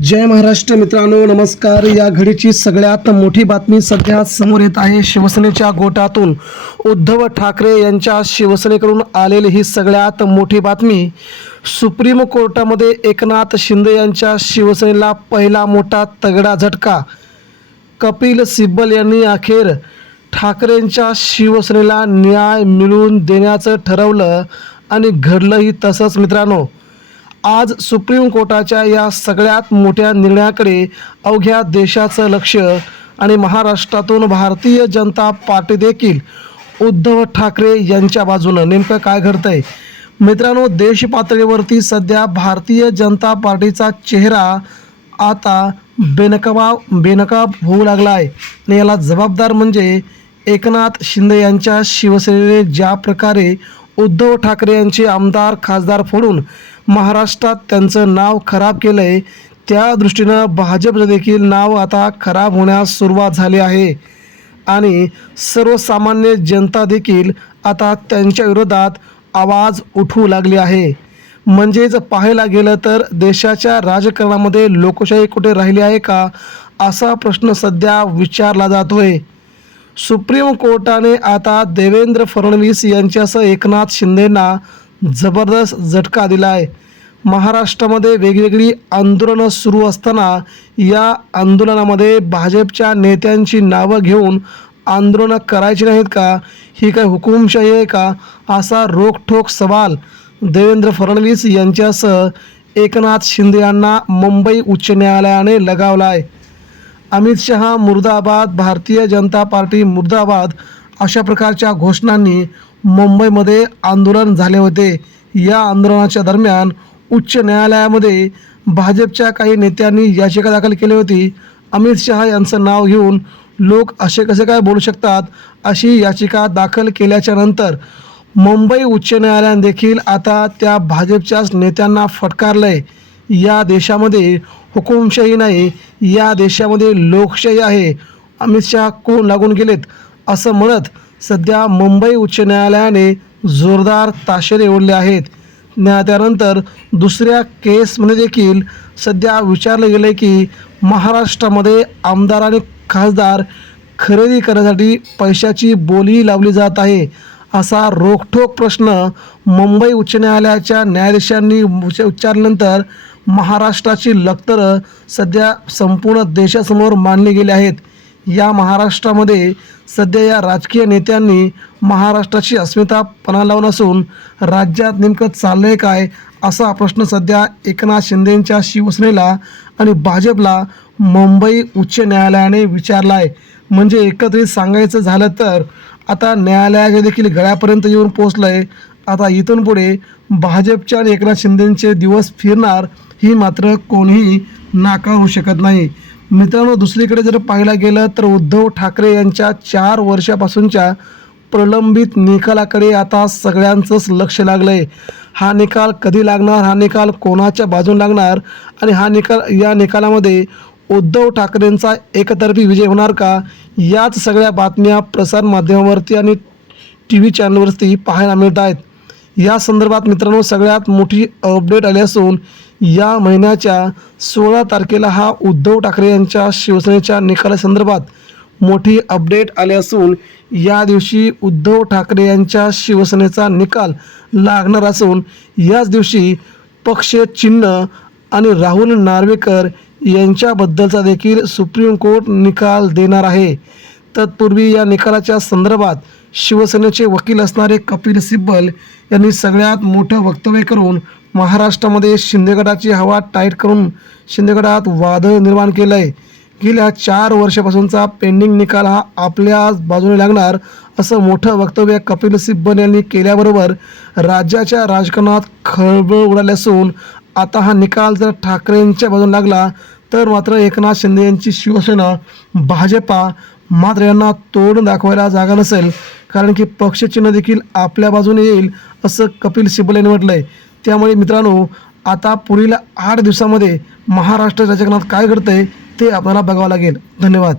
जय महाराष्ट्र मित्रांनो, नमस्कार। या घडीची सगळ्यात मोठी बातमी सध्या समोर येत आहे। शिवसेनेच्या गोटातून उद्धव ठाकरे यांच्या शिवसेनेकडून आलेली ही सगळ्यात मोठी बातमी। सुप्रीम कोर्टामध्ये एकनाथ शिंदे यांच्या शिवसेनेला पहिला मोठा तगडा झटका। कपिल सिब्बल यांनी अखेर ठाकरेंच्या शिवसेनेला न्याय मिळवून देण्याचं ठरवलं आणि घडलंही तसंच मित्रांनो। आज सुप्रीम कोर्टाच्या या सगळ्यात मोठ्या निर्णयाकडे अवघ्या देशाचं लक्ष आणि महाराष्ट्रातून भारतीय जनता पार्टी देखील उद्धव ठाकरे यांच्या बाजूनं। नेमकं काय घडतंय मित्रांनो, देश पातळीवरती सध्या भारतीय जनता पार्टीचा चेहरा आता बेनकाब होऊ लागला आहे आणि याला जबाबदार म्हणजे एकनाथ शिंदे यांच्या शिवसेनेने ज्या प्रकारे उद्धव ठाकरे यांचे आमदार खासदार फोडून महाराष्ट्रात त्यांचं नाव खराब केलं आहे, त्या दृष्टीनं भाजपचं देखील नाव आता खराब होण्यास सुरुवात झाली आहे आणि सर्वसामान्य जनता देखील आता त्यांच्या विरोधात आवाज उठवू लागली आहे। म्हणजेच पाहायला गेलं तर देशाच्या राजकारणामध्ये लोकशाही कुठे राहिली आहे का, असा प्रश्न सध्या विचारला जातोय। सुप्रीम कोर्टाने आता देवेंद्र फडणवीस यांच्यासह एकनाथ शिंदेंना जबरदस्त झटका दिला आहे। महाराष्ट्रामध्ये वेगवेगळी आंदोलनं सुरू असताना या आंदोलनामध्ये भाजपच्या नेत्यांची नावं घेऊन आंदोलनं करायची नाहीत का, ही काय हुकुमशाही आहे का, असा रोखठोक सवाल देवेंद्र फडणवीस यांच्यासह एकनाथ शिंदे यांना मुंबई उच्च न्यायालयाने लगावला आहे। अमित शहा मुर्दाबाद, भारतीय जनता पार्टी मुर्दाबाद अशा प्रकारच्या घोषणांनी मुंबईमध्ये आंदोलन झाले होते। या आंदोलनाच्या दरम्यान उच्च न्यायालयामध्ये भाजपच्या काही नेत्यांनी याचिका दाखल केली होती। अमित शहा यांचं नाव घेऊन लोक असे कसे काय बोलू शकतात, अशी याचिका दाखल केल्याच्या नंतर मुंबई उच्च न्यायालयाने देखील आता त्या भाजपच्याच नेत्यांना फटकारलंय। या देशामध्ये हुकुमशाही नाही, या देशामध्ये लोकशाही आहे, अमित शहा कोण लागून गेलेत असं म्हणत सध्या मुंबई उच्च न्यायालयाने जोरदार ताशेरे ओढले आहेत। त्यानंतर दुसऱ्या केसमध्ये देखील सध्या विचारलं गेलं की महाराष्ट्रामध्ये आमदार आणि खासदार खरेदी करण्यासाठी पैशाची बोली लावली जात आहे, असा रोखठोक प्रश्न मुंबई उच्च न्यायालयाच्या न्यायाधीशांनी उच्चारल्यानंतर महाराष्ट्राची लखतरं सध्या संपूर्ण देशासमोर मांडली गेली आहेत। या महाराष्ट्रामध्ये सध्या या राजकीय नेत्यांनी महाराष्ट्राची अस्मिता पणाला लावून असून राज्यात नेमकं चाललंय काय, असा प्रश्न सध्या एकनाथ शिंदेंच्या शिवसेनेला आणि भाजपला मुंबई उच्च न्यायालयाने विचारला आहे। म्हणजे एकत्रित सांगायचं झालं तर आता न्यायालयाच्या देखील गळ्यापर्यंत येऊन पोचलं आहे। आता इथून पुढे भाजपच्या आणि एकनाथ शिंदेंचे दिवस फिरणार, ही मात्र कोणीही नाकारू शकत नाही। मित्रांनो, दुसरीकडे जर पाहायला गेलं तर उद्धव ठाकरे यांच्या 4 वर्षापासूनच्या प्रलंबित निकालाकडे आता सगळ्यांचंच लक्ष लागलं आहे। हा निकाल कधी लागणार, हा निकाल कोणाच्या बाजून लागणार आणि या निकालामध्ये उद्धव ठाकरेंचा एकतर्फी विजय होणार का, याच सगळ्या बातम्या प्रसारमाध्यमावरती आणि TV चॅनलवरती पाहायला मिळत आहेत। या संदर्भात मित्रांनो सगळ्यात मोठी अपडेट आली असून या महिन्याच्या 16 तारखेला हा उद्धव ठाकरे यांच्या शिवसेनेच्या निकालासंदर्भात मोठी अपडेट आली असून या दिवशी उद्धव ठाकरे यांच्या शिवसेनेचा निकाल लागणार असून याच दिवशी पक्ष चिन्ह आणि राहुल नार्वेकर यांच्याबद्दलचा देखील सुप्रीम कोर्ट निकाल देणार आहे। तत्पूर्वी या निकालाच्या संदर्भात शिवसेनेचे वकील असणारे कपिल सिब्बल यांनी सगळ्यात मोठं वक्तव्य करून महाराष्ट्रामध्ये शिंदेगटाची हवा टाईट करून शिंदेगटात वादळ निर्माण केलं आहे। गेल्या 4 वर्षापासूनचा पेंडिंग निकाल हा आपल्या बाजूने लागणार, असं मोठं वक्तव्य कपिल सिब्बल यांनी केल्याबरोबर राज्याच्या राजकारणात खळबळ उडाली असून आता हा निकाल जर ठाकरेंच्या बाजूने लागला तर मात्र एकनाथ शिंदे यांची शिवसेना भाजपा मात्र यांना तोडून दाखवायला जागा नसेल, कारण की पक्षचिन्ह देखील आपल्या बाजूने येईल असं कपिल सिब्बल यांनी म्हटलं आहे। त्यामुळे मित्रांनो आता पुढील 8 दिवसामध्ये महाराष्ट्र राजकारणात काय घडतंय ते आपल्याला बघावं लागेल। धन्यवाद।